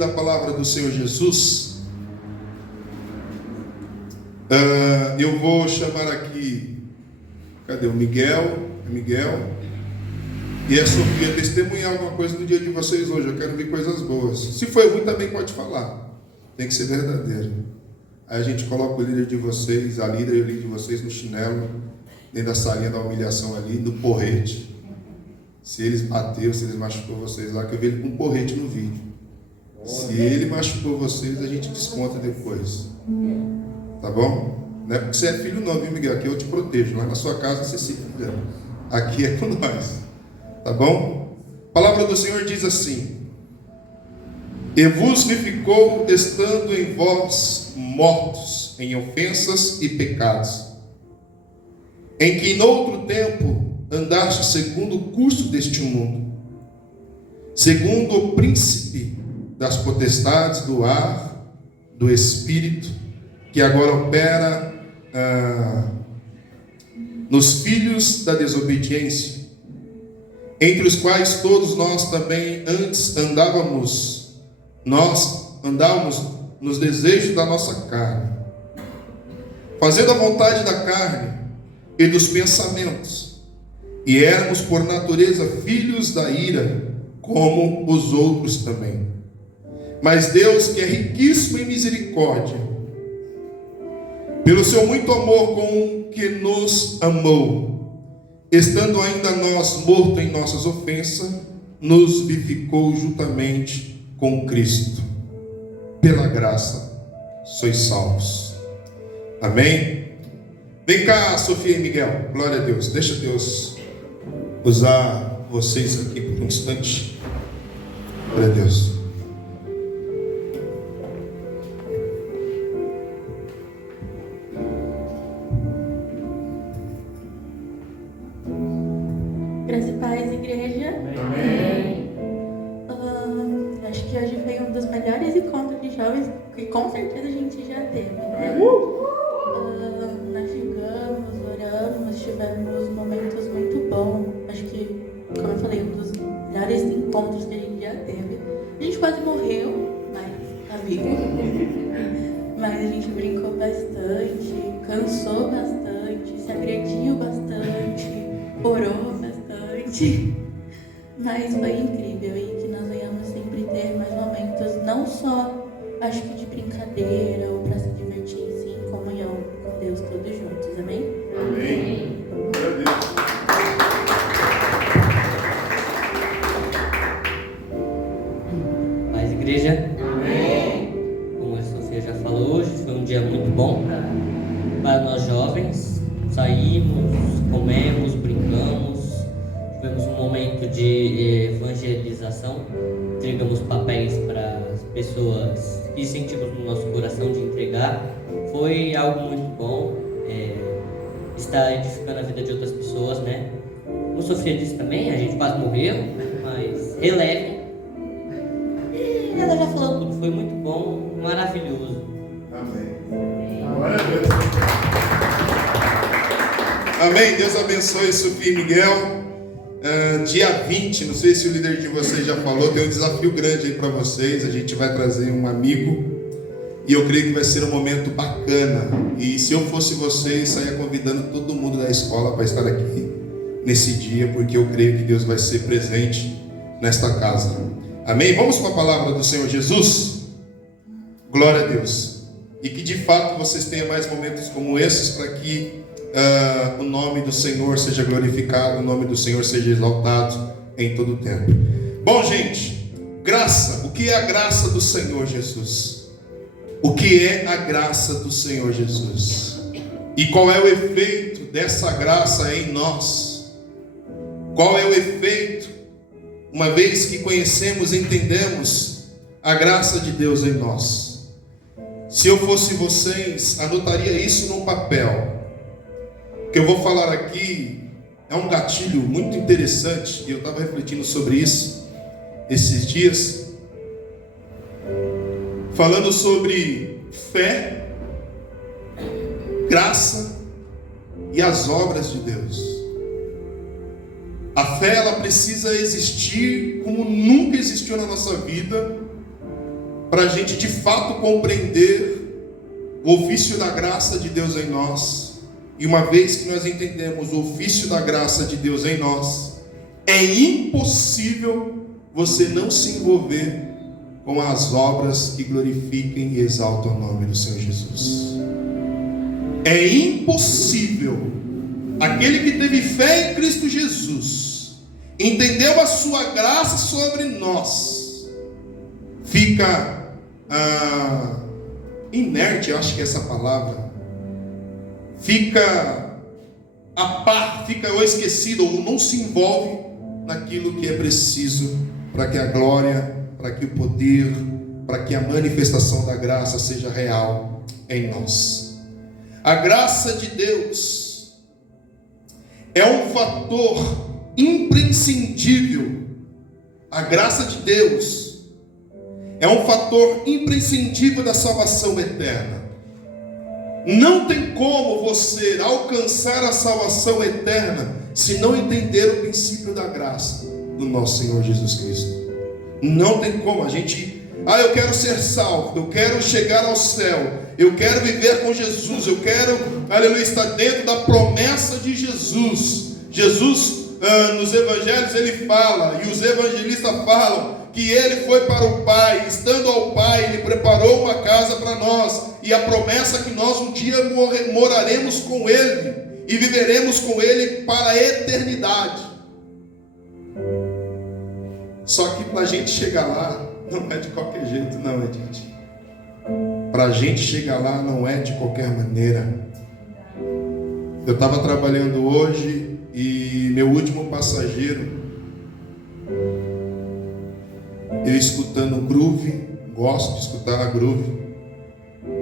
da palavra do Senhor Jesus, eu vou chamar aqui, cadê o Miguel? E a Sofia testemunhar alguma coisa no dia de vocês hoje. Eu quero ver coisas boas. Se foi ruim, também pode falar. Tem que ser verdadeiro. Aí a gente coloca o líder de vocês, a líder e o líder de vocês no chinelo, dentro da salinha da humilhação ali, do porrete. Se eles bateu, se eles machucou vocês lá, que eu vi ele com um porrete no vídeo. Se ele machucou vocês, a gente desconta depois. Tá bom? Não é porque você é filho não, viu, Miguel? Aqui eu te protejo. Lá na sua casa você se filha. Aqui é com nós. Tá bom? A palavra do Senhor diz assim: e vos me ficou estando em vós mortos em ofensas e pecados, em que noutro tempo andaste segundo o curso deste mundo, segundo o príncipe das potestades do ar, do espírito, que agora opera nos filhos da desobediência, entre os quais todos nós também antes andávamos nos desejos da nossa carne, fazendo a vontade da carne e dos pensamentos, e éramos por natureza filhos da ira, como os outros também. Mas Deus, que é riquíssimo em misericórdia, pelo seu muito amor com que nos amou, estando ainda nós mortos em nossas ofensas, nos vivificou juntamente com Cristo. Pela graça sois salvos. Amém? Vem cá, Sofia e Miguel. Glória a Deus. Deixa Deus usar vocês aqui por um instante. Glória a Deus. Graça e paz, igreja. Amém. Acho que hoje foi um dos melhores encontros de jovens que com certeza a gente já teve, né? Nós chegamos, oramos, tivemos momentos muito bons. Acho que, como eu falei, um dos melhores encontros que a gente já teve. A gente quase morreu, mas tá vivo. Mas a gente brincou bastante, cansou bastante, se agrediu bastante, orou bastante. Mas foi incrível e que nós venhamos sempre ter mais momentos, não só, acho que de brincadeira ou para se divertir, sim, em comunhão com Deus todos juntos, amém? Amém. Paz, igreja. Amém. Como a Sofia já falou, hoje foi um dia muito bom para nós jovens. Saímos, comemos, brincamos, tivemos um momento de evangelização, entregamos papéis para as pessoas que sentimos no nosso coração de entregar. Foi algo muito bom, está edificando a vida de outras pessoas, né? Como a Sofia disse também, a gente quase morreu, mas releve. E ela já falou tudo, foi muito bom, maravilhoso. Amém. Glória a Deus. Amém. Deus abençoe Sofia e Miguel. Dia 20, não sei se o líder de vocês já falou, tem um desafio grande aí para vocês. A gente vai trazer um amigo e eu creio que vai ser um momento bacana. E se eu fosse vocês, saia convidando todo mundo da escola para estar aqui nesse dia, porque eu creio que Deus vai ser presente nesta casa. Amém? Vamos com a palavra do Senhor Jesus? Glória a Deus. E que de fato vocês tenham mais momentos como esses, para que o nome do Senhor seja glorificado, o nome do Senhor seja exaltado em todo o tempo. Bom, gente, graça. O que é a graça do Senhor Jesus? O que é a graça do Senhor Jesus? E qual é o efeito dessa graça em nós? Qual é o efeito, uma vez que conhecemos e entendemos a graça de Deus em nós? Se eu fosse vocês, anotaria isso num papel. O que eu vou falar aqui é um gatilho muito interessante, e eu estava refletindo sobre isso esses dias, falando sobre fé, graça e as obras de Deus. A fé, ela precisa existir como nunca existiu na nossa vida, para a gente de fato compreender o ofício da graça de Deus em nós. E uma vez que nós entendemos o ofício da graça de Deus em nós, é impossível você não se envolver com as obras que glorifiquem e exaltam o nome do Senhor Jesus. É impossível. Aquele que teve fé em Cristo Jesus, entendeu a sua graça sobre nós, fica inerte, eu acho que é essa palavra, fica a par, fica esquecido, ou não se envolve naquilo que é preciso para que a glória, para que o poder, para que a manifestação da graça seja real em nós. A graça de Deus é um fator imprescindível. A graça de Deus é um fator imprescindível da salvação eterna. Não tem como você alcançar a salvação eterna se não entender o princípio da graça do nosso Senhor Jesus Cristo. Não tem como. A gente, eu quero ser salvo, eu quero chegar ao céu, eu quero viver com Jesus, eu quero, aleluia, estar dentro da promessa de Jesus. Jesus, nos evangelhos ele fala, e os evangelistas falam, que ele foi para o Pai, estando ao Pai, ele preparou uma casa para nós, e a promessa é que nós um dia moraremos com ele, e viveremos com ele para a eternidade. Só que para a gente chegar lá, não é de qualquer jeito, não, gente. Para a gente chegar lá, não é de qualquer maneira. Eu estava trabalhando hoje, e meu último passageiro, ele escutando groove, gosto de escutar groove,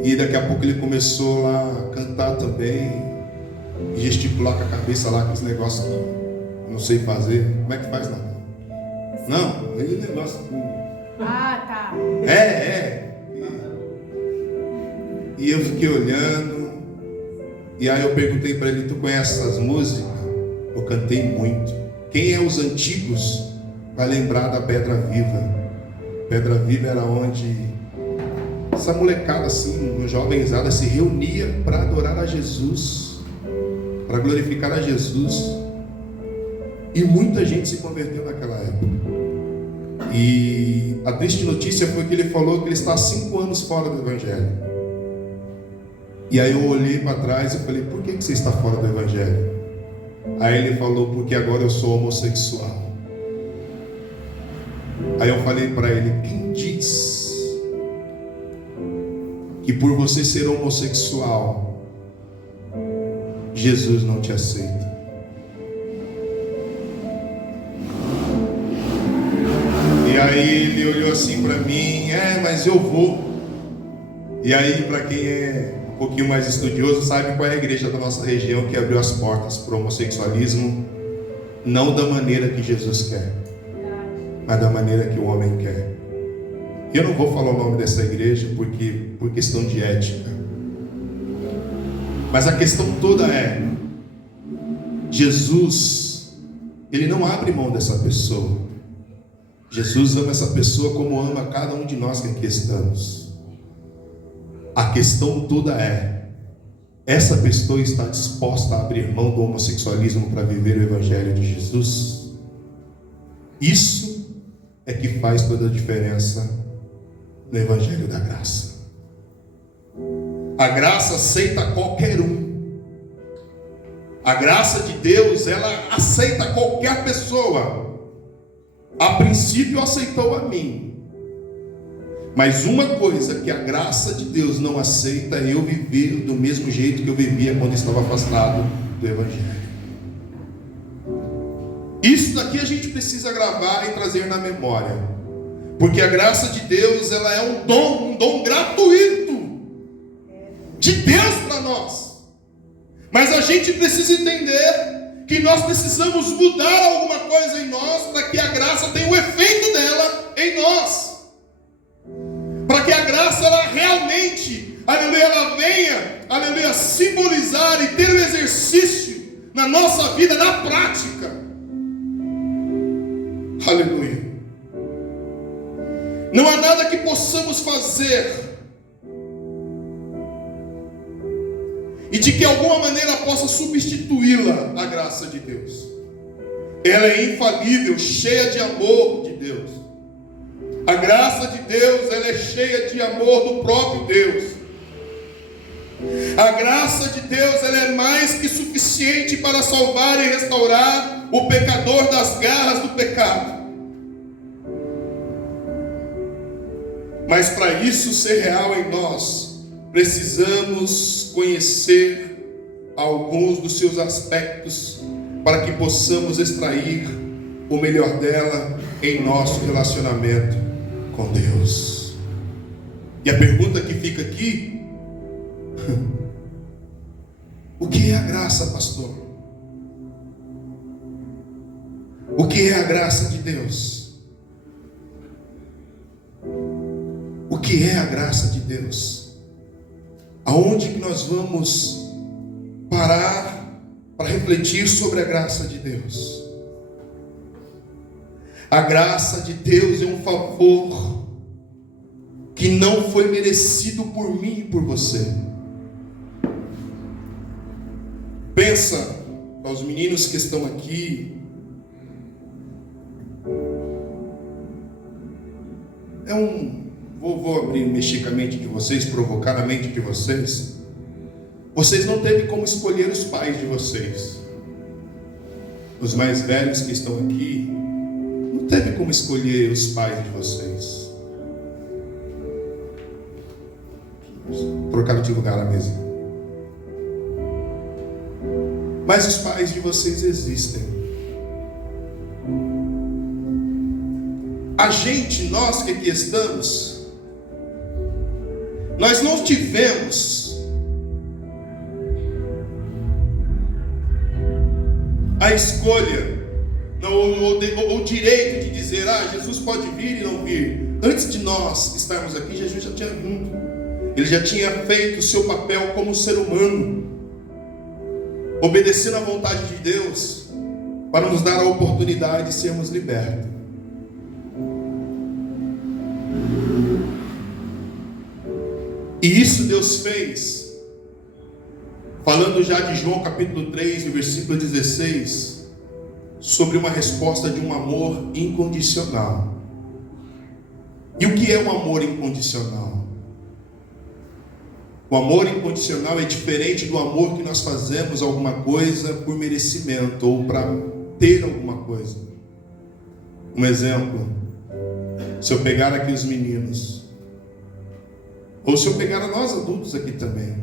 e daqui a pouco ele começou lá a cantar também, e gesticular com a cabeça lá, com esse negócio que eu não sei fazer. Como é que faz lá? Não, aquele negócio com... tá. E eu fiquei olhando, e aí eu perguntei para ele, tu conhece essas músicas? Eu cantei muito. Quem é os antigos vai lembrar da Pedra Viva. Pedra Viva era onde essa molecada assim, jovenzada, se reunia para adorar a Jesus, para glorificar a Jesus. E muita gente se converteu naquela época. E a triste notícia foi que ele falou que ele está há 5 anos fora do Evangelho. E aí eu olhei para trás e falei, por que você está fora do Evangelho? Aí ele falou, porque agora eu sou homossexual. Aí eu falei para ele, quem diz que por você ser homossexual, Jesus não te aceita? E aí ele olhou assim para mim, mas eu vou. E aí, para quem é um pouquinho mais estudioso, sabe qual é a igreja da nossa região que abriu as portas para o homossexualismo, não da maneira que Jesus quer, mas da maneira que o homem quer. Eu não vou falar o nome dessa igreja por questão de ética, mas a questão toda é, Jesus, ele não abre mão dessa pessoa. Jesus ama essa pessoa como ama cada um de nós que aqui estamos. A questão toda é, essa pessoa está disposta a abrir mão do homossexualismo para viver o Evangelho de Jesus? Isso é que faz toda a diferença no Evangelho da graça. A graça aceita qualquer um. A graça de Deus, ela aceita qualquer pessoa. A princípio aceitou a mim. Mas uma coisa que a graça de Deus não aceita é eu viver do mesmo jeito que eu vivia quando estava afastado do Evangelho. Isso daqui a gente precisa gravar e trazer na memória. Porque a graça de Deus, ela é um dom gratuito de Deus para nós. Mas a gente precisa entender que nós precisamos mudar alguma coisa em nós para que a graça tenha o efeito dela em nós. Para que a graça, ela realmente, aleluia, ela venha, aleluia, simbolizar e ter um exercício na nossa vida, na prática. Aleluia. Não há nada que possamos fazer e de que alguma maneira possa substituí-la, a graça de Deus. Ela é infalível, cheia de amor de Deus. A graça de Deus, ela é cheia de amor do próprio Deus. A graça de Deus, ela é mais que suficiente para salvar e restaurar o pecador das garras do pecado. Mas para isso ser real em nós, precisamos conhecer alguns dos seus aspectos para que possamos extrair o melhor dela em nosso relacionamento com Deus. E a pergunta que fica aqui: o que é a graça, pastor? O que é a graça de Deus? O que é a graça de Deus? Aonde que nós vamos parar para refletir sobre a graça de Deus? A graça de Deus é um favor que não foi merecido por mim e por você. Pensa aos meninos que estão aqui. Vou abrir, mexer com a mente de vocês, provocar a mente de vocês. Vocês não teve como escolher os pais de vocês. Os mais velhos que estão aqui, não teve como escolher os pais de vocês. Trocaram de lugar a mesa. Mas os pais de vocês existem. A gente, nós que aqui estamos, nós não tivemos a escolha, ou o direito de dizer: Jesus pode vir e não vir. Antes de nós estarmos aqui, Jesus já tinha vindo. Ele já tinha feito o seu papel como ser humano, obedecendo à vontade de Deus, para nos dar a oportunidade de sermos libertos. E isso Deus fez, falando já de João capítulo 3, no versículo 16, sobre uma resposta de um amor incondicional. E o que é um amor incondicional? O amor incondicional é diferente do amor que nós fazemos alguma coisa por merecimento ou para ter alguma coisa. Um exemplo: se eu pegar aqui os meninos, ou se eu pegar a nós adultos aqui também,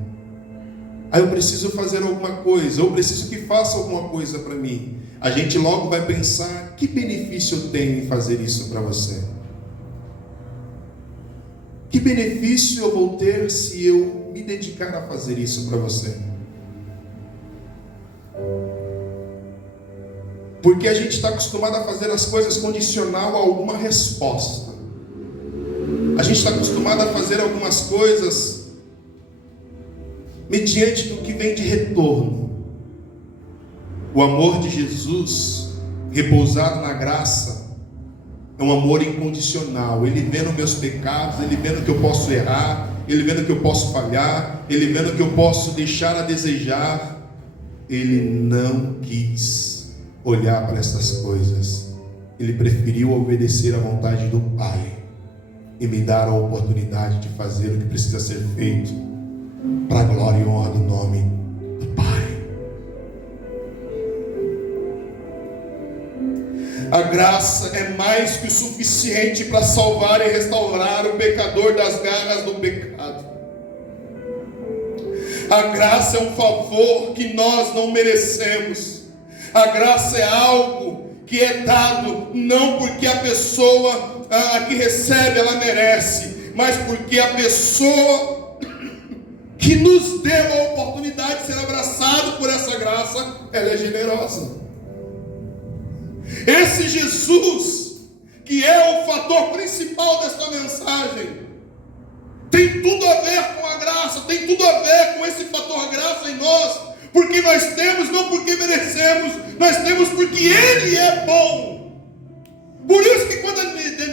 aí eu preciso fazer alguma coisa, eu preciso que faça alguma coisa para mim. A gente logo vai pensar: que benefício eu tenho em fazer isso para você? Que benefício eu vou ter se eu me dedicar a fazer isso para você? Porque a gente está acostumado a fazer as coisas condicional a alguma resposta. A gente está acostumado a fazer algumas coisas mediante do que vem de retorno. O amor de Jesus, repousado na graça, é um amor incondicional. Ele vendo meus pecados, Ele vendo que eu posso errar, Ele vendo que eu posso falhar, Ele vendo que eu posso deixar a desejar. Ele não quis olhar para essas coisas. Ele preferiu obedecer à vontade do Pai e me dar a oportunidade de fazer o que precisa ser feito para a glória e honra do nome do Pai. A graça é mais que o suficiente para salvar e restaurar o pecador das garras do pecado. A graça é um favor que nós não merecemos. A graça é algo que é dado não porque a pessoa que recebe ela merece, mas porque a pessoa que nos deu a oportunidade de ser abraçado por essa graça, ela é generosa. Esse Jesus, que é o fator principal desta mensagem, tem tudo a ver com a graça, tem tudo a ver com esse fator graça em nós, porque nós temos, não porque merecemos, nós temos porque Ele é bom. Por isso que quando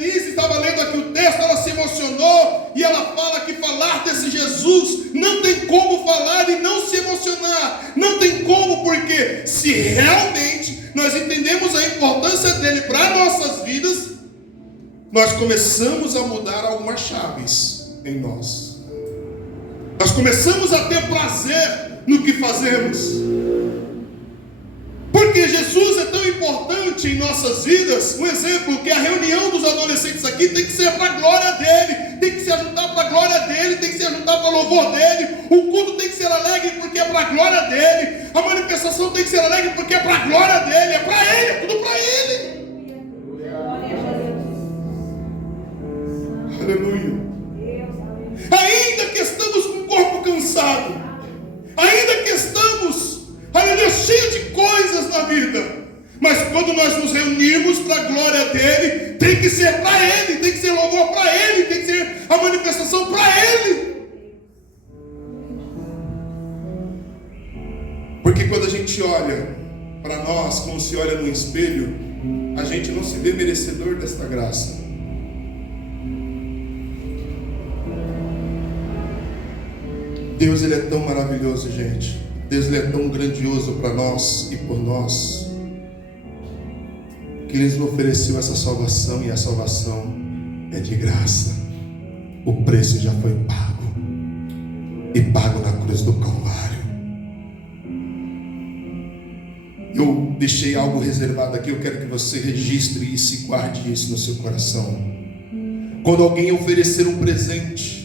Denise estava lendo aqui o texto, ela se emocionou e ela fala que falar desse Jesus não tem como falar e não se emocionar. Não tem como, porque se realmente nós entendemos a importância dele para nossas vidas, nós começamos a mudar algumas chaves em nós. Nós começamos a ter prazer no que fazemos. Porque Jesus é tão importante em nossas vidas. Um exemplo, que a reunião dos adolescentes aqui tem que ser para a glória dele, tem que se ajuntar para a glória dele, tem que se ajuntar para o louvor dele. O culto tem que ser alegre porque é para a glória dele. A manifestação tem que ser alegre porque é para a glória dele, é para ele, é tudo para ele. Aleluia. Ainda que estamos com o corpo cansado, ainda que estamos, aleluia, cheio de coisas na vida, mas quando nós nos reunimos para a glória dele, tem que ser para ele, tem que ser louvor para ele, tem que ser a manifestação para ele. Porque quando a gente olha para nós como se olha no espelho, a gente não se vê merecedor desta graça. Deus, ele é tão maravilhoso, gente. Deus, ele é tão grandioso para nós e por nós, que ele nos ofereceu essa salvação, e a salvação é de graça. O preço já foi pago, e pago na cruz do Calvário. Eu deixei algo reservado aqui, eu quero que você registre isso e guarde isso no seu coração. Quando alguém oferecer um presente,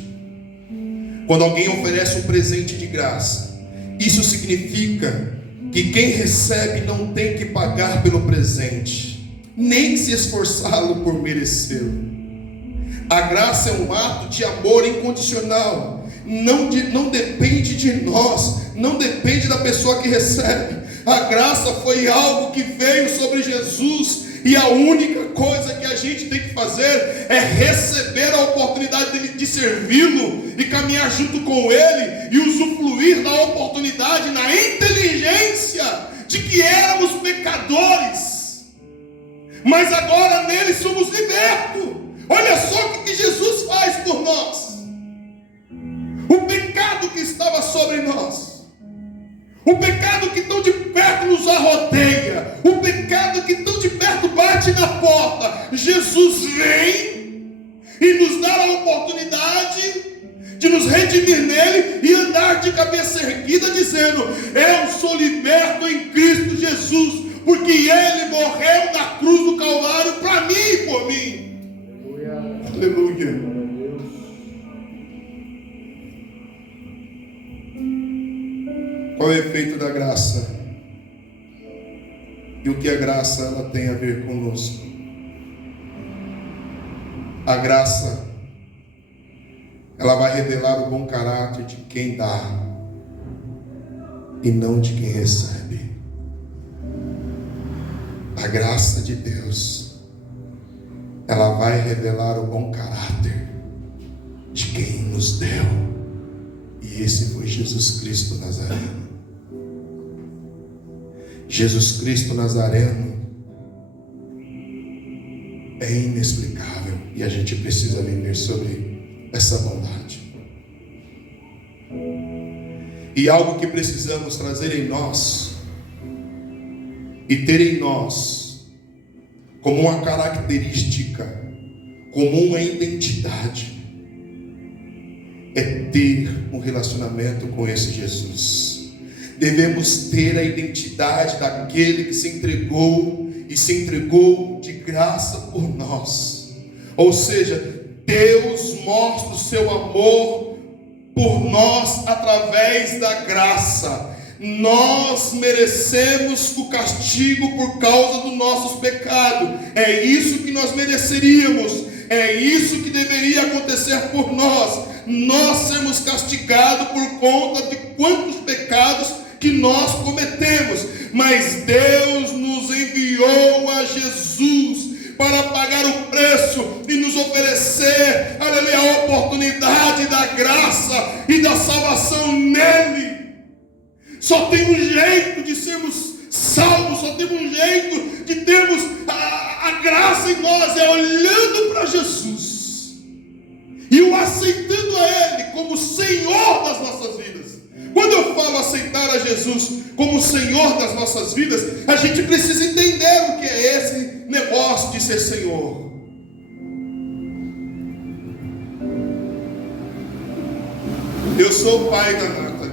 quando alguém oferece um presente de graça, isso significa que quem recebe não tem que pagar pelo presente, nem se esforçá-lo por merecê-lo. A graça é um ato de amor incondicional, não depende de nós, não depende da pessoa que recebe. A graça foi algo que veio sobre Jesus, e a única coisa que a gente tem que fazer é receber a oportunidade de servi-lo e caminhar junto com ele e usufruir da oportunidade na inteligência de que éramos pecadores, mas agora nele somos libertos. Olha só o que Jesus faz por nós. O pecado que estava sobre nós, o pecado que tão de perto nos arrodeia, o pecado que tão de perto bate na porta, Jesus vem e nos dá a oportunidade de nos redimir nele e andar de cabeça erguida, dizendo: eu sou liberto em Cristo Jesus, porque ele morreu na cruz do Calvário para mim e por mim. Aleluia. Qual é o efeito da graça? E o que a graça ela tem a ver conosco? A graça, ela vai revelar o bom caráter de quem dá e não de quem recebe. A graça de Deus, ela vai revelar o bom caráter de quem nos deu. E esse foi Jesus Cristo Nazareno. Jesus Cristo Nazareno é inexplicável, e a gente precisa viver sobre essa bondade. E algo que precisamos trazer em nós e ter em nós como uma característica, como uma identidade, é ter um relacionamento com esse Jesus. Devemos ter a identidade daquele que se entregou, e se entregou de graça por nós. Ou seja, Deus mostra o seu amor por nós através da graça. Nós merecemos o castigo por causa dos nossos pecados. É isso que nós mereceríamos. É isso que deveria acontecer por nós. Nós sermos castigados por conta de quantos pecados que nós cometemos, mas Deus nos enviou a Jesus para pagar o preço e nos oferecer, aleluia, a oportunidade da graça e da salvação nele. Só tem um jeito de sermos salvos, só tem um jeito de termos a A graça em nós é olhando para Jesus e o aceitando a Ele como Senhor das nossas vidas. Quando eu falo aceitar a Jesus como Senhor das nossas vidas, a gente precisa entender o que é esse negócio de ser Senhor. Eu sou o pai da Nathalie.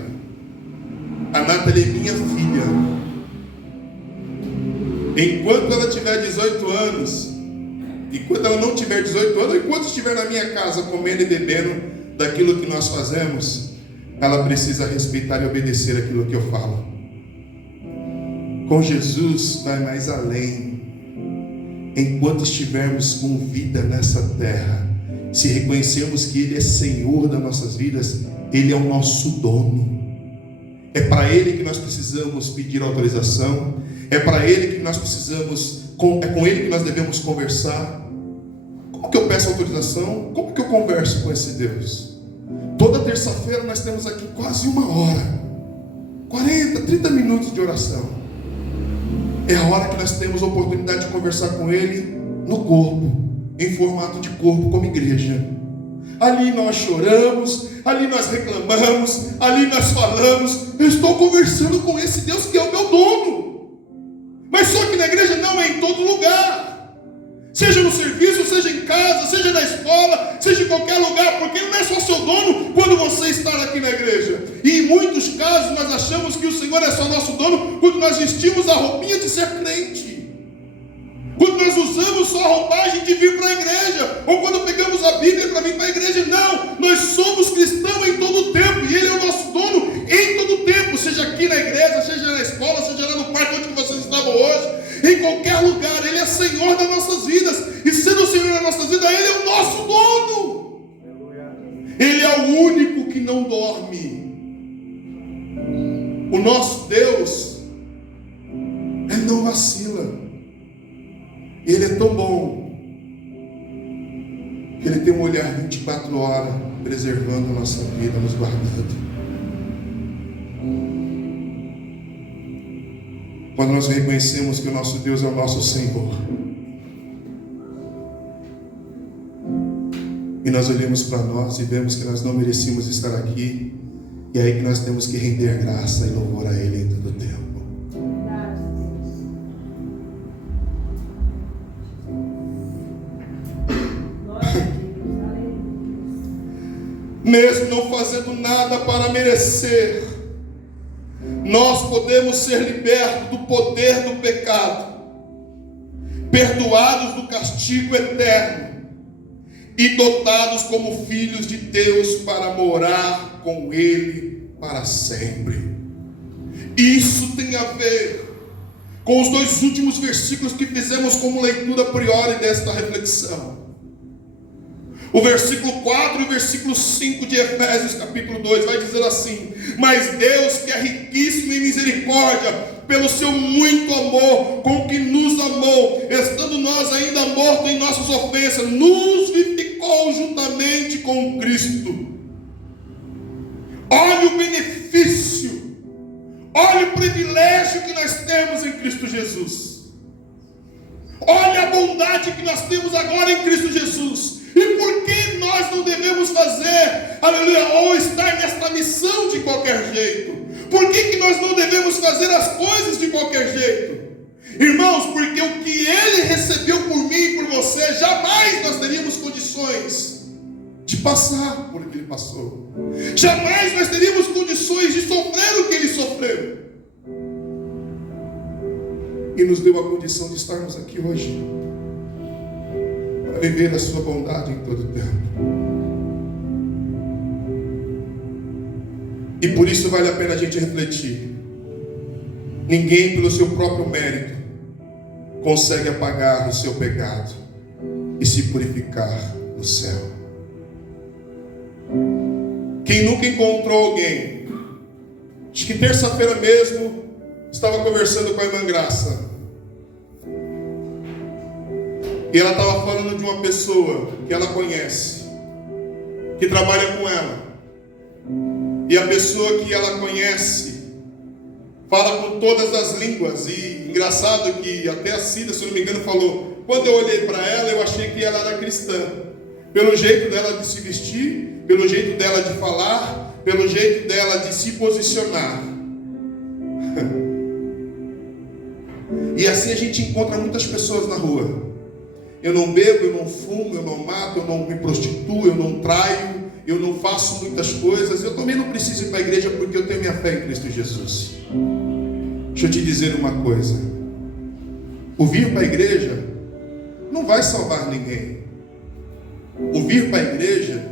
A Nathalie é minha filha. Enquanto ela tiver 18 anos, enquanto ela não tiver 18 anos, enquanto estiver na minha casa comendo e bebendo daquilo que nós fazemos, ela precisa respeitar e obedecer aquilo que eu falo. Com Jesus vai mais além. Enquanto estivermos com vida nessa terra, se reconhecermos que Ele é Senhor das nossas vidas, Ele é o nosso dono. É para Ele que nós precisamos pedir autorização. É para Ele que nós precisamos, é com Ele que nós devemos conversar. Como que eu peço autorização? Como que eu converso com esse Deus? Toda terça-feira nós temos aqui quase 1 hora, 40, 30 minutos de oração. É a hora que nós temos a oportunidade de conversar com Ele no corpo, em formato de corpo, como igreja. Ali nós choramos, ali nós reclamamos, ali nós falamos. Eu estou conversando com esse Deus que é o meu dono. Mas só que na igreja não é em todo lugar. Seja no serviço, seja em casa, seja na escola, seja em qualquer lugar, porque Ele não é só seu dono quando você está aqui na igreja. E em muitos casos nós achamos que o Senhor é só nosso dono quando nós vestimos a roupinha de ser crente, quando nós usamos só a roupagem de vir para a igreja, ou quando pegamos a Bíblia para vir para a igreja. Não, nós somos cristãos em todo o tempo, e Ele é o nosso dono em todo o tempo, seja aqui na igreja, seja na escola, seja lá no parque onde vocês estavam hoje. Em qualquer lugar, Ele é Senhor das nossas vidas. E sendo o Senhor das nossas vidas, Ele é o nosso dono. Ele é o único que não dorme. O nosso Deus, Ele não vacila. Ele é tão bom que Ele tem um olhar 24 horas preservando a nossa vida, nos guardando. Quando nós reconhecemos que o nosso Deus é o nosso Senhor, e nós olhamos para nós e vemos que nós não merecíamos estar aqui, e é aí que nós temos que render graça e louvor a Ele em todo o tempo. Mesmo não fazendo nada para merecer, nós podemos ser libertos do poder do pecado, perdoados do castigo eterno e dotados como filhos de Deus para morar com Ele para sempre. Isso tem a ver com os 2 últimos versículos que fizemos como leitura a priori desta reflexão. O versículo 4 e o versículo 5 de Efésios capítulo 2 vai dizer assim: mas Deus, que é riquíssimo em misericórdia, pelo seu muito amor com que nos amou, estando nós ainda mortos em nossas ofensas, nos vivificou juntamente com Cristo. Olha o benefício, olha o privilégio que nós temos em Cristo Jesus. Olha a bondade que nós temos agora em Cristo Jesus. E por que nós não devemos fazer, aleluia, ou estar nesta missão de qualquer jeito? Por que nós não devemos fazer as coisas de qualquer jeito? Irmãos, porque o que Ele recebeu por mim e por você, jamais nós teríamos condições de passar por o que Ele passou. Jamais nós teríamos condições de sofrer o que Ele sofreu. E nos deu a condição de estarmos aqui hoje, para viver a sua bondade em todo o tempo. E por isso vale a pena a gente refletir. Ninguém pelo seu próprio mérito consegue apagar o seu pecado e se purificar no céu. Quem nunca encontrou alguém, acho que terça-feira mesmo estava conversando com a irmã Graça, e ela estava falando de uma pessoa que ela conhece, que trabalha com ela. E a pessoa que ela conhece fala com todas as línguas. E engraçado que até a Cida, se eu não me engano, falou: quando eu olhei para ela, eu achei que ela era cristã. Pelo jeito dela de se vestir, pelo jeito dela de falar, pelo jeito dela de se posicionar. E assim a gente encontra muitas pessoas na rua. Eu não bebo, eu não fumo, eu não mato, eu não me prostituo, eu não traio, eu não faço muitas coisas. Eu também não preciso ir para a igreja porque eu tenho minha fé em Cristo Jesus. Deixa eu te dizer uma coisa. O vir para a igreja não vai salvar ninguém. O vir para a igreja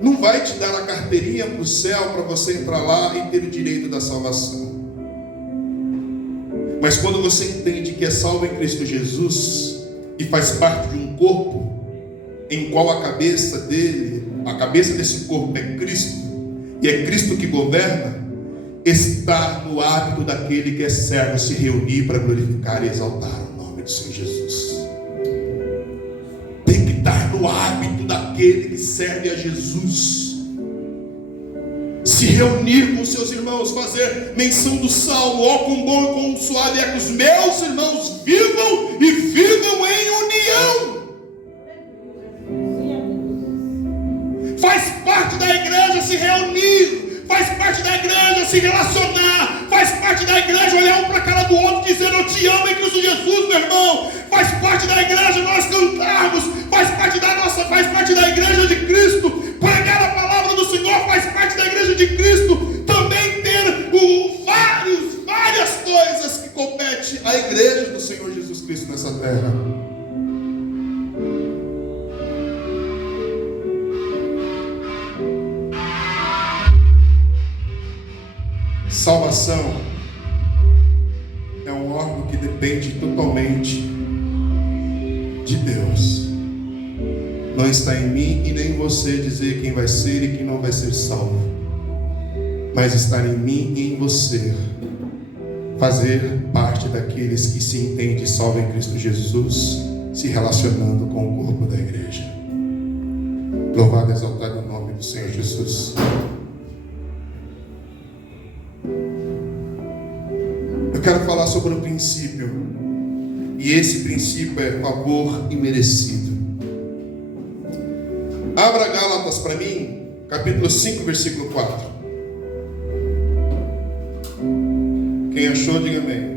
não vai te dar a carteirinha para o céu para você entrar lá e ter o direito da salvação. Mas quando você entende que é salvo em Cristo Jesus e faz parte de um corpo em qual a cabeça desse corpo é Cristo, e é Cristo que governa, está no hábito daquele que é servo se reunir para glorificar e exaltar o nome do Senhor Jesus. Tem que estar no hábito daquele que serve a Jesus. Se reunir com seus irmãos, fazer menção do salmo, ó com bom e com suave é que os meus irmãos vivam e vivam em união. Faz parte da igreja se reunir, faz parte da igreja se relacionar, faz parte da igreja olhar um para a cara do outro dizendo eu te amo em Cristo Jesus, meu irmão. Faz parte da igreja nós cantarmos, faz parte da igreja de Cristo pregar a palavra do Senhor, faz parte da igreja de Cristo também ter várias coisas que compete à igreja do Senhor Jesus Cristo nessa terra. Salvação é um órgão que depende totalmente de Deus. Não está em mim e nem em você dizer quem vai ser e quem não vai ser salvo, mas está em mim e em você fazer parte daqueles que se entendem salvo em Cristo Jesus, se relacionando com o corpo da igreja. Louvado e exaltado o nome do Senhor Jesus. Eu quero falar sobre um princípio, e esse princípio é favor imerecido. Abra Gálatas para mim, capítulo 5, versículo 4. Quem achou, diga amém.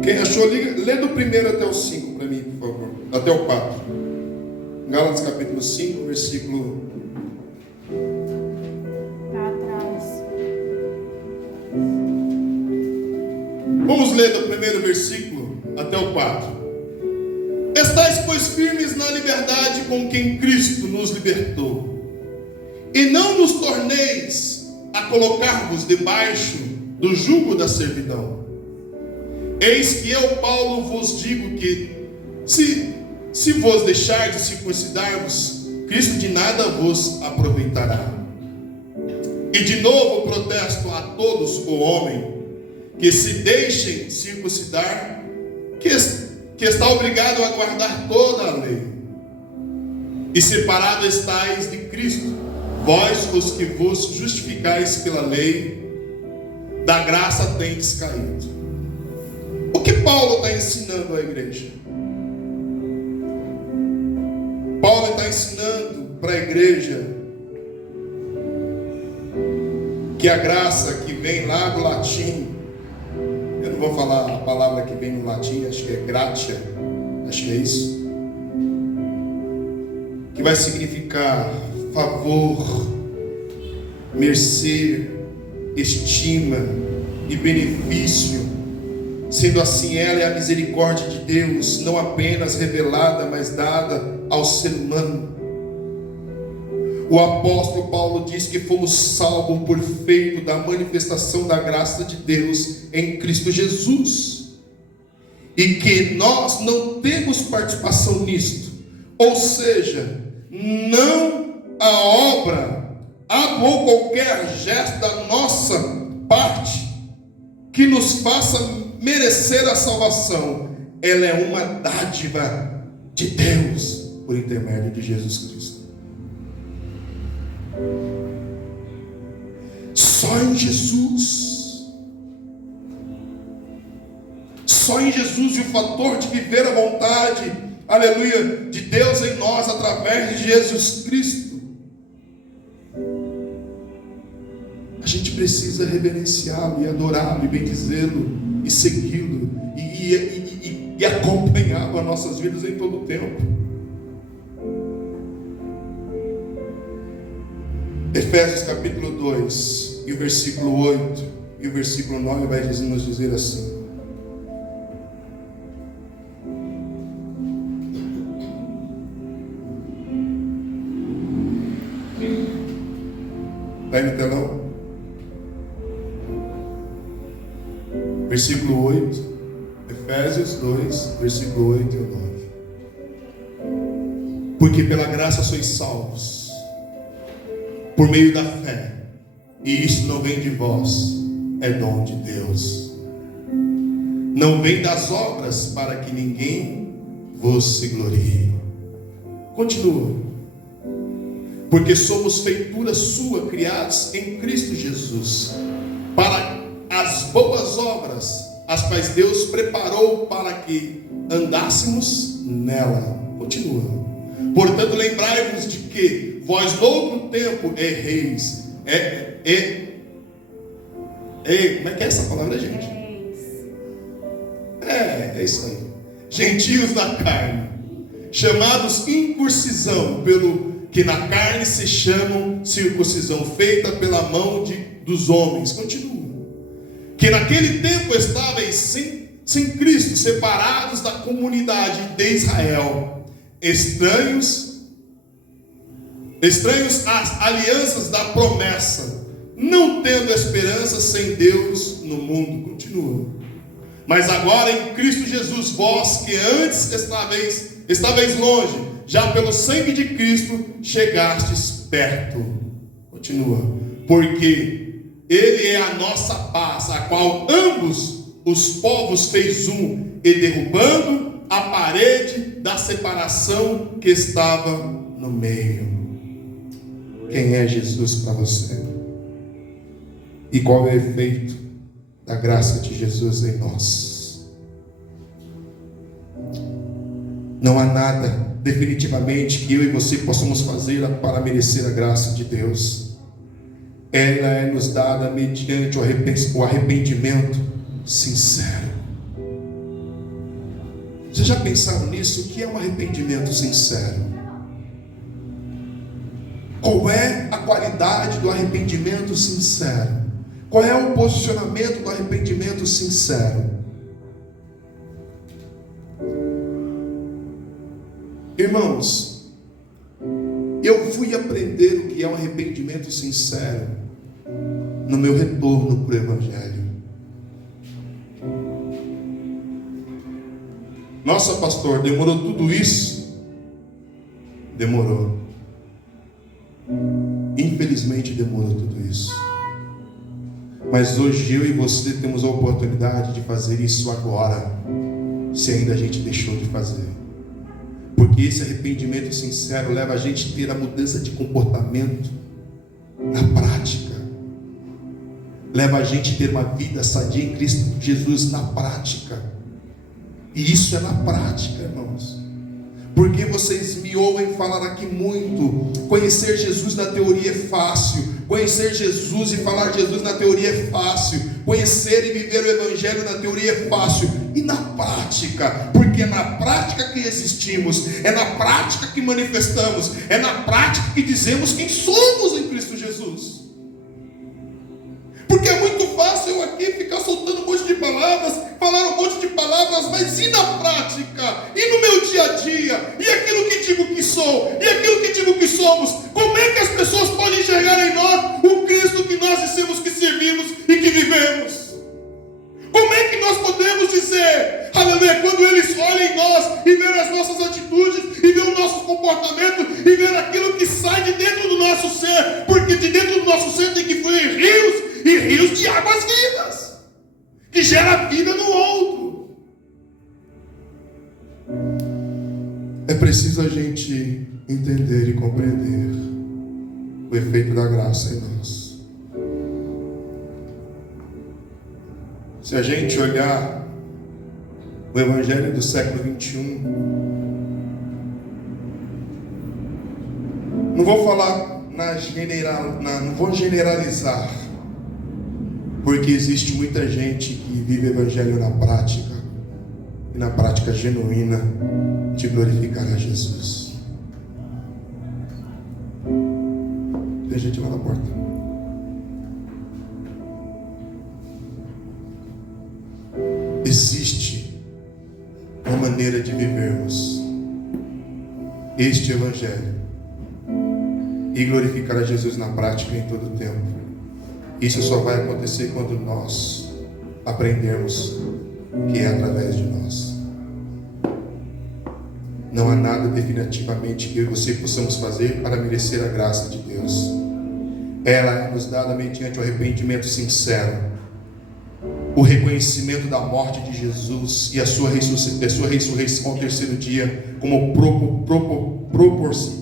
Quem achou, lê do primeiro até o 5 para mim, por favor. Até o 4. Gálatas capítulo 5, versículo... Tá atrás. Vamos ler do primeiro versículo até o 4. Estais, pois, firmes na liberdade com quem Cristo nos libertou, e não nos torneis a colocar-vos debaixo do jugo da servidão. Eis que eu, Paulo, vos digo que se vos deixar de circuncidar-vos, Cristo de nada vos aproveitará. E de novo protesto a todos o homem que se deixem circuncidar, que está obrigado a guardar toda a lei. E separado estáis de Cristo, vós os que vos justificais pela lei, da graça tendes caído. O que Paulo está ensinando à igreja? Paulo está ensinando para a igreja que a graça que vem lá do latim, eu não vou falar a palavra que vem no latim, acho que é gratia, acho que é isso, que vai significar favor, mercê, estima e benefício. Sendo assim, ela é a misericórdia de Deus, não apenas revelada, mas dada ao ser humano. O apóstolo Paulo diz que fomos salvos por feito da manifestação da graça de Deus em Cristo Jesus, e que nós não temos participação nisto, ou seja, não a obra, ato ou qualquer gesto da nossa parte que nos faça merecer a salvação. Ela é uma dádiva de Deus. por intermédio de Jesus Cristo. Só em Jesus. Só em Jesus, e o fator de viver a vontade, aleluia, de Deus em nós através de Jesus Cristo. A gente precisa reverenciá-lo e adorá-lo e bendizê-lo e segui-lo e acompanhá-lo as nossas vidas em todo o tempo. Efésios capítulo 2 e o versículo 8 e o versículo 9 vai nos dizer assim: vai no telão? Versículo 8, Efésios 2, versículo 8 e 9. Porque pela graça sois salvos, por meio da fé, e isso não vem de vós, é dom de Deus. Não vem das obras, para que ninguém vos se glorie. Continua. Porque somos feitura sua, criados em Cristo Jesus, para as boas obras, as quais Deus preparou para que andássemos nela. Continua. Portanto, lembrai-vos de que vós no outro tempo erreis. Como é que é essa palavra, gente? É isso aí. Gentios na carne, chamados incircuncisão, pelo que na carne se chamam circuncisão, feita pela mão dos homens. Continua. Que naquele tempo estáveis sem Cristo, separados da comunidade de Israel, estranhos às alianças da promessa, não tendo esperança sem Deus no mundo. Continua. Mas agora em Cristo Jesus, vós que antes estáveis longe, já pelo sangue de Cristo chegastes perto. Continua. Porque Ele é a nossa paz, a qual ambos os povos fez um, e derrubando a parede da separação que estava no meio. Quem é Jesus para você? E qual é o efeito da graça de Jesus em nós? Não há nada, definitivamente, que eu e você possamos fazer para merecer a graça de Deus. Ela é nos dada mediante o arrependimento sincero. Vocês já pensaram nisso? O que é um arrependimento sincero? Qual é a qualidade do arrependimento sincero? Qual é o posicionamento do arrependimento sincero? Irmãos, eu fui aprender o que é um arrependimento sincero no meu retorno para o Evangelho. Nossa, pastor, demorou tudo isso? Demorou. Infelizmente demorou tudo isso. Mas hoje eu e você temos a oportunidade de fazer isso agora, se ainda a gente deixou de fazer. Porque esse arrependimento sincero leva a gente a ter a mudança de comportamento na prática. Leva a gente a ter uma vida sadia em Cristo Jesus na prática. E isso é na prática, irmãos. Porque vocês me ouvem falar aqui muito. Conhecer Jesus na teoria é fácil. Conhecer Jesus e falar Jesus na teoria é fácil. Conhecer e viver o Evangelho na teoria é fácil. E na prática? Porque é na prática que existimos. É na prática que manifestamos. É na prática que dizemos quem somos em Cristo Jesus. Porque é muito fácil eu aqui ficar soltando um monte de palavras, falar um monte de palavras, mas e na prática? E no meu dia a dia? E aquilo que digo que sou? E aquilo que digo que somos? Como é que as pessoas podem enxergar em nós o Cristo que nós dissemos que servimos e que vivemos? Como é que nós podemos dizer, aleluia, quando eles olham em nós e veem as nossas atitudes, e veem o nosso comportamento, e veem aquilo que sai de dentro do nosso ser, porque de dentro do nosso ser tem que fluir rios, e rios de águas vivas, que gera vida no outro. É preciso a gente entender e compreender o efeito da graça em nós. Se a gente olhar o Evangelho do século 21, não vou falar não vou generalizar, porque existe muita gente que vive o Evangelho na prática, e na prática genuína de glorificar a Jesus. Tem gente lá na porta. Existe uma maneira de vivermos este Evangelho e glorificar a Jesus na prática em todo o tempo. Isso só vai acontecer quando nós aprendermos que é através de nós. Não há nada definitivamente que eu e você possamos fazer para merecer a graça de Deus. Ela é nos dada mediante o arrependimento sincero, o reconhecimento da morte de Jesus e a sua ressurreição ao terceiro dia como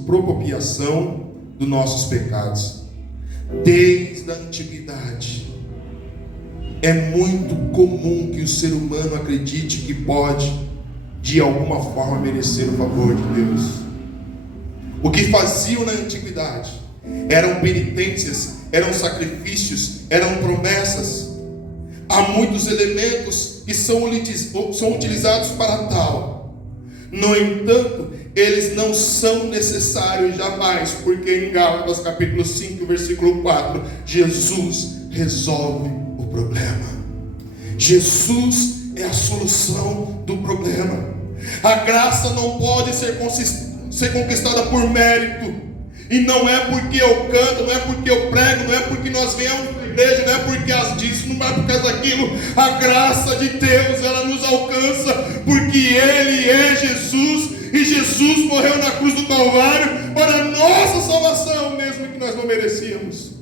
propiciação dos nossos pecados. Desde a antiguidade é muito comum que o ser humano acredite que pode de alguma forma merecer o favor de Deus. O que faziam na antiguidade eram penitências, eram sacrifícios, eram promessas. Há muitos elementos que são utilizados para tal. No entanto, eles não são necessários jamais, porque em Gálatas capítulo 5, versículo 4, Jesus resolve o problema. Jesus é a solução do problema. A graça não pode ser conquistada por mérito. E não é porque eu canto, não é porque eu prego, não é porque nós viemos para a igreja, não é porque as disso, não é por causa daquilo. A graça de Deus, ela nos alcança porque Ele é Jesus. E Jesus morreu na cruz do Calvário para a nossa salvação, mesmo que nós não merecíamos.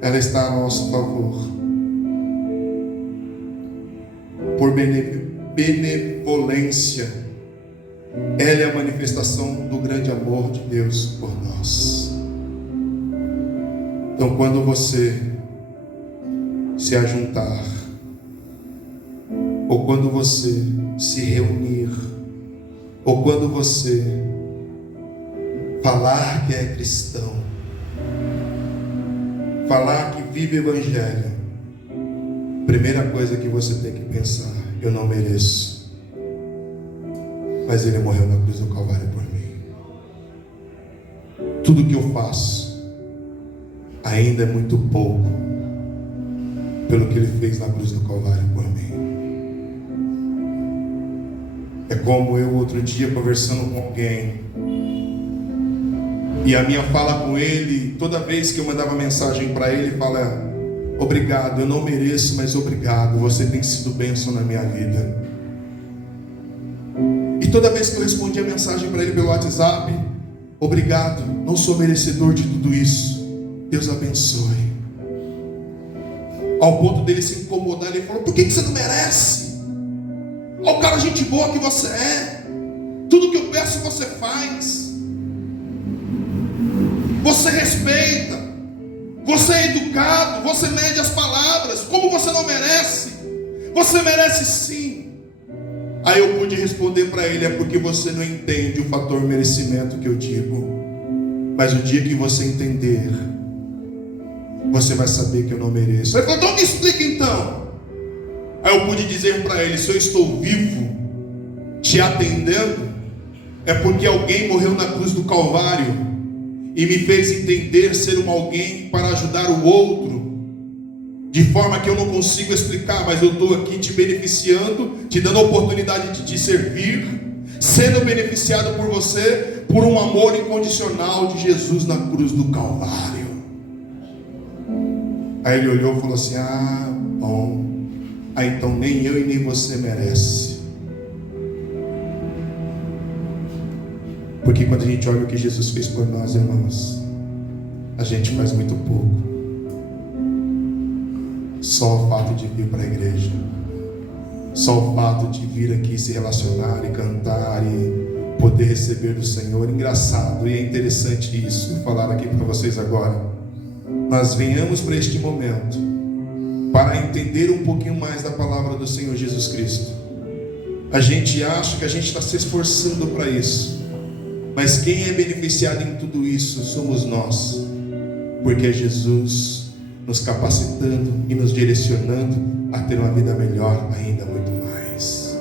Ela está a nosso favor. Por benevolência. Ela é a manifestação do grande amor de Deus por nós. Então, quando você se ajuntar, ou quando você se reunir, ou quando você falar que é cristão, falar que vive o Evangelho, primeira coisa que você tem que pensar: eu não mereço, mas Ele morreu na cruz do Calvário por mim. Tudo que eu faço ainda é muito pouco pelo que Ele fez na cruz do Calvário por mim. É como eu outro dia conversando com alguém, e a minha fala com ele, toda vez que eu mandava mensagem para ele, fala: obrigado, eu não mereço, mas obrigado, você tem sido bênção na minha vida. E toda vez que eu respondia a mensagem para ele pelo WhatsApp: obrigado, não sou merecedor de tudo isso, Deus abençoe. Ao ponto dele se incomodar, ele falou: por que você não merece? Olha o cara gente boa que você é, tudo que eu peço você faz, você respeita, você é educado, você mede as palavras. Como você não merece? Você merece sim. Aí eu pude responder para ele: é porque você não entende o fator merecimento que eu digo. Mas o dia que você entender, você vai saber que eu não mereço. Ele falou: então me explica então. Aí eu pude dizer para ele: se eu estou vivo, te atendendo, é porque alguém morreu na cruz do Calvário e me fez entender ser um alguém para ajudar o outro, de forma que eu não consigo explicar, mas eu estou aqui te beneficiando, te dando a oportunidade de te servir, sendo beneficiado por você, por um amor incondicional de Jesus na cruz do Calvário. Aí ele olhou e falou assim: ah, bom, então nem eu e nem você merece. Porque quando a gente olha o que Jesus fez por nós, irmãos, a gente faz muito pouco. Só o fato de vir para a igreja, Só o fato de vir aqui se relacionar e cantar e poder receber do Senhor. Engraçado e é interessante isso. Vou falar aqui para vocês agora. Nós venhamos para este momento para entender um pouquinho mais da palavra do Senhor Jesus Cristo. A gente acha que a gente está se esforçando para isso, mas quem é beneficiado em tudo isso somos nós, porque é Jesus nos capacitando e nos direcionando a ter uma vida melhor, ainda muito mais.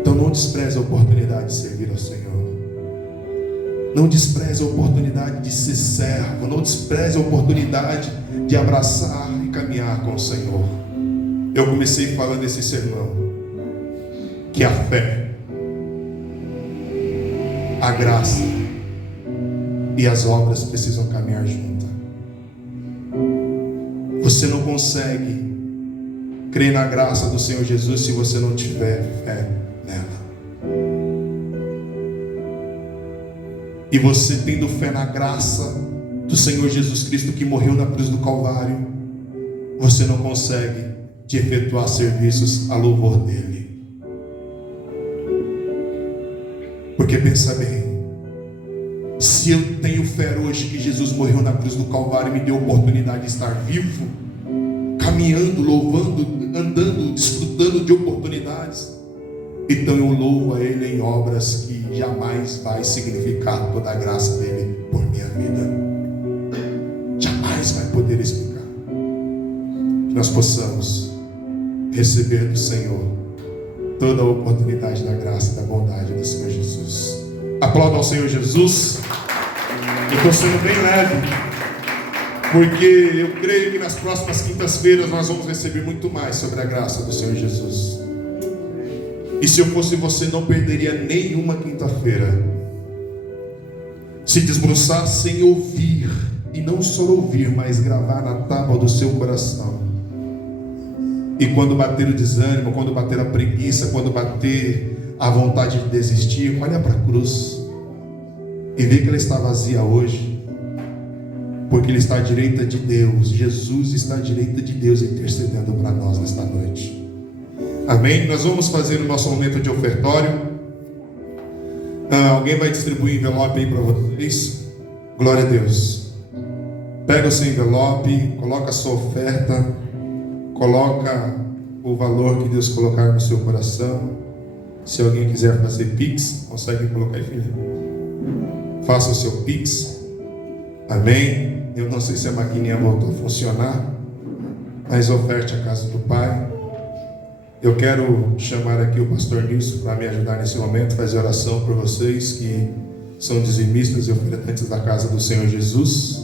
Então não despreze a oportunidade de servir ao Senhor. Não despreze a oportunidade de ser servo. Não despreze a oportunidade de abraçar e caminhar com o Senhor. Eu comecei falando esse sermão, que a fé, a graça e as obras precisam caminhar juntas. Você não consegue crer na graça do Senhor Jesus se você não tiver fé nela. E você tendo fé na graça do Senhor Jesus Cristo que morreu na cruz do Calvário, você não consegue de efetuar serviços a louvor dele. Porque pensa bem, se eu tenho fé hoje que Jesus morreu na cruz do Calvário e me deu a oportunidade de estar vivo, caminhando, louvando, andando, desfrutando de oportunidades, então eu louvo a Ele em obras que jamais vai significar toda a graça dele por minha vida. Jamais vai poder explicar. Que nós possamos receber do Senhor toda a oportunidade da graça e da bondade do Senhor Jesus. Aplauda ao Senhor Jesus. Eu estou sendo bem leve, porque eu creio que nas próximas quintas-feiras nós vamos receber muito mais sobre a graça do Senhor Jesus. E se eu fosse você, não perderia nenhuma quinta-feira. Se desbruçar sem ouvir, e não só ouvir, mas gravar na tábua do seu coração. E quando bater o desânimo, quando bater a preguiça, quando bater a vontade de desistir, olha para a cruz e vê que ela está vazia hoje, porque Ele está à direita de Deus. Jesus está à direita de Deus intercedendo para nós nesta noite. Amém? Nós vamos fazer o nosso momento de ofertório. Alguém vai distribuir envelope aí para vocês. Glória a Deus. Pega o seu envelope, coloca a sua oferta, coloca o valor que Deus colocar no seu coração. Se alguém quiser fazer Pix, consegue colocar aí, filha? Faça o seu Pix. Amém? Eu não sei se a maquininha voltou a funcionar, mas oferte a casa do Pai. Eu quero chamar aqui o pastor Nilson para me ajudar nesse momento, fazer oração por vocês que são dizimistas e ofertantes da casa do Senhor Jesus.